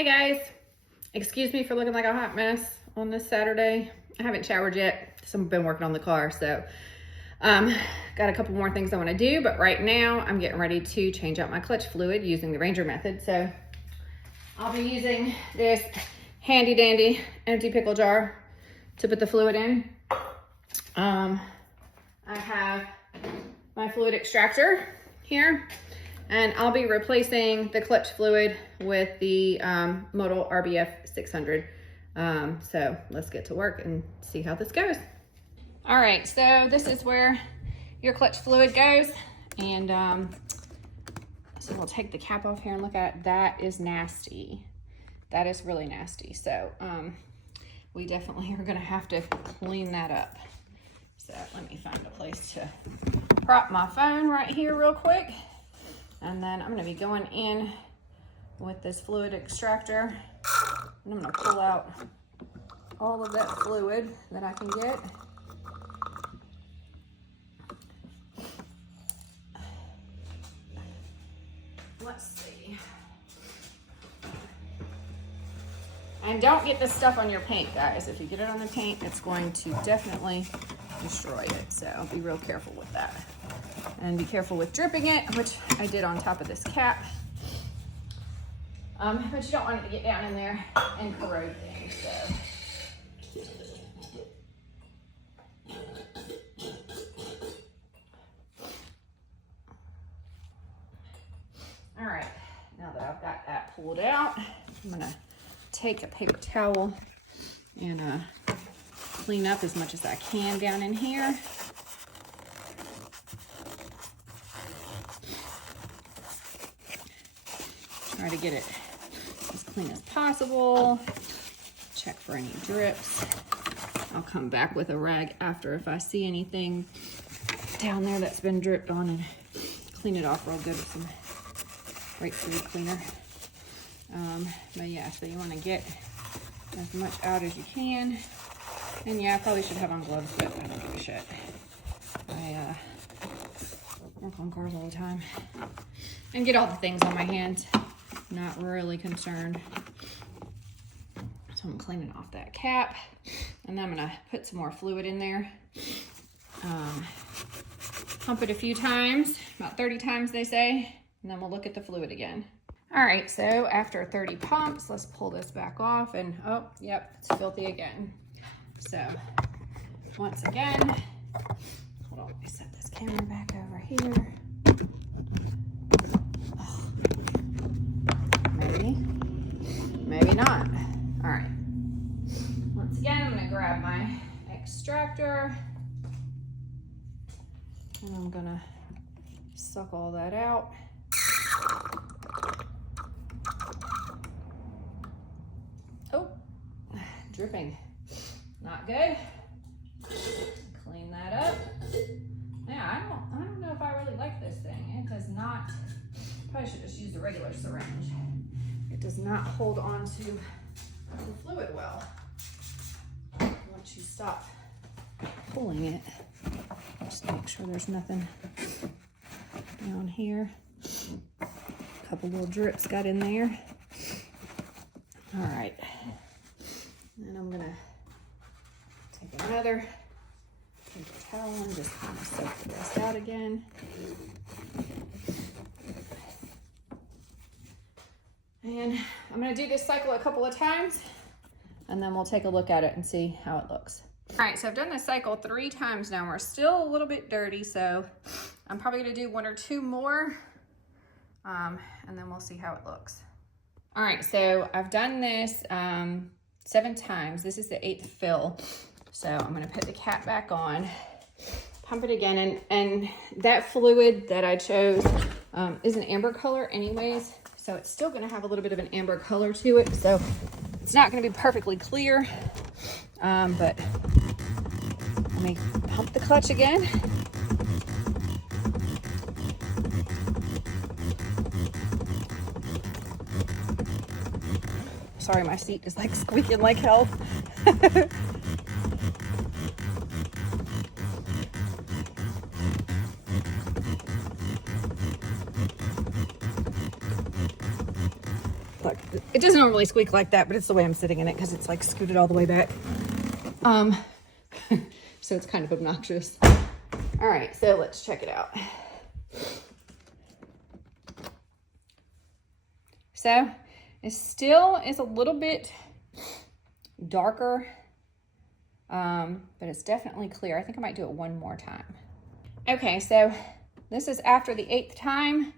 Hey guys, excuse me for looking like a hot mess on this Saturday. I haven't showered yet, so I've been working on the car, so got a couple more things I want to do, but right now I'm getting ready to change out my clutch fluid using the Ranger method. So I'll be using this handy dandy empty pickle jar to put the fluid in. I have my fluid extractor here, and I'll be replacing the clutch fluid with the Motul RBF 600. So let's get to work and see how this goes. All right, so this is where your clutch fluid goes. And so we'll take the cap off here and look at it. That is nasty. That is really nasty. So we definitely are gonna have to clean that up. So let me find a place to prop my phone right here real quick. And then I'm gonna be going in with this fluid extractor. And I'm gonna pull out all of that fluid that I can get. Let's see. And don't get this stuff on your paint, guys. If you get it on the paint, it's going to definitely destroy it. So be real careful with that. And be careful with dripping it, which I did on top of this cap. But you don't want it to get down in there and corrode things, so. All right, now that I've got that pulled out, I'm gonna take a paper towel and clean up as much as I can down in here. Try to get it as clean as possible. Check for any drips. I'll come back with a rag after if I see anything down there that's been dripped on and clean it off real good with some great fluid cleaner. But yeah, so you want to get as much out as you can. And yeah, I probably should have on gloves, but I don't give a shit. I work on cars all the time and get all the things on my hands. Not really concerned. So I'm cleaning off that cap, and then I'm gonna put some more fluid in there. Pump it a few times, about 30 times they say, and then we'll look at the fluid again. All right, so after 30 pumps, let's pull this back off, and oh, yep, it's filthy again. So once again, hold on, let me set this camera back over here. Maybe not. All right. Once again, I'm gonna grab my extractor and I'm gonna suck all that out. Oh, dripping. Not good. Clean that up. Yeah, I don't know if I really like this thing. It does not. Probably should just use the regular syringe. It does not hold on to the fluid well. Once you stop pulling it, just make sure there's nothing down here. A couple little drips got in there. All right. And I'm gonna take another paper towel and just kind of soak the rest out again. And I'm gonna do this cycle a couple of times, and then we'll take a look at it and see how it looks. All right, so I've done this cycle 3 times now. We're still a little bit dirty, so I'm probably gonna do 1 or 2 more, and then we'll see how it looks. All right, so I've done this 7 times. This is the 8th fill. So I'm gonna put the cap back on, pump it again, and that fluid that I chose is an amber color anyways. So it's still gonna have a little bit of an amber color to it. So it's not gonna be perfectly clear, but let me pump the clutch again. Sorry, my seat is like squeaking like hell. Look, it doesn't normally squeak like that, but it's the way I'm sitting in it because it's like scooted all the way back. So it's kind of obnoxious. All right, so let's check it out. So it still is a little bit darker, but it's definitely clear. I think I might do it one more time. Okay, so this is after the 8th time.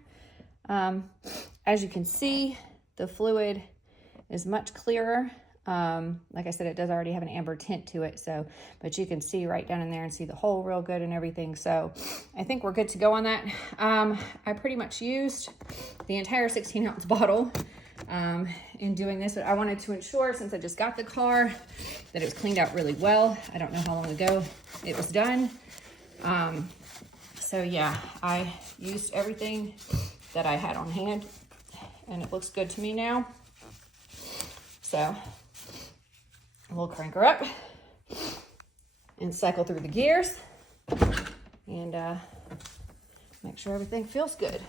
As you can see, the fluid is much clearer. Like I said, it does already have an amber tint to it, so, but you can see right down in there and see the hole real good and everything. So I think we're good to go on that. I pretty much used the entire 16-ounce bottle in doing this, but I wanted to ensure, since I just got the car, that it was cleaned out really well. I don't know how long ago it was done. So yeah, I used everything that I had on hand, and it looks good to me now. So we'll crank her up and cycle through the gears and make sure everything feels good.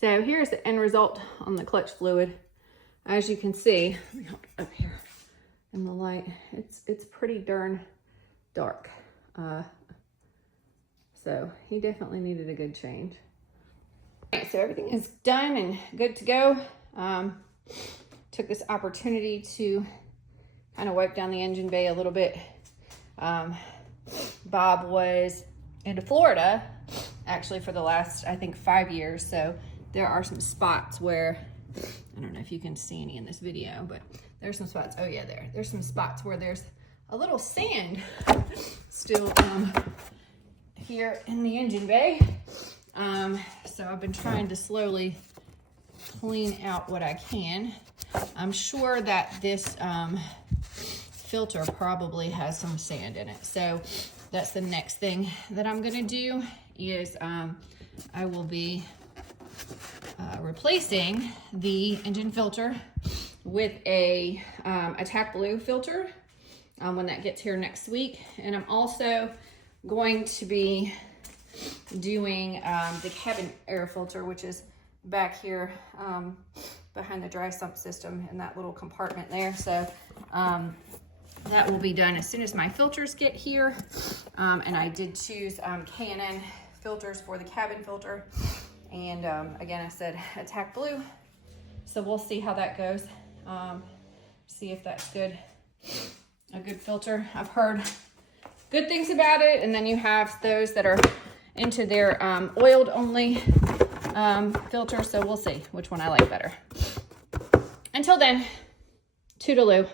So here's the end result on the clutch fluid. As you can see, let me hold it up here in the light, it's pretty darn dark. So he definitely needed a good change. All right, so everything is done and good to go. Took this opportunity to kind of wipe down the engine bay a little bit. Bob was into Florida actually for the last, I think, 5 years. So there are some spots where, I don't know if you can see any in this video, but there's some spots. Oh yeah, there's some spots where there's a little sand still here in the engine bay. So I've been trying to slowly clean out what I can. I'm sure that this filter probably has some sand in it. So that's the next thing that I'm gonna do is I will be replacing the engine filter with a Attack Blue filter when that gets here next week. And I'm also going to be doing the cabin air filter, which is back here behind the dry sump system in that little compartment there. So that will be done as soon as my filters get here. And I did choose K&N filters for the cabin filter. And again, I said Attack Blue. So we'll see how that goes. See if that's good. A good filter. I've heard good things about it. And then you have those that are into their oiled only filter. So we'll see which one I like better. Until then, toodaloo.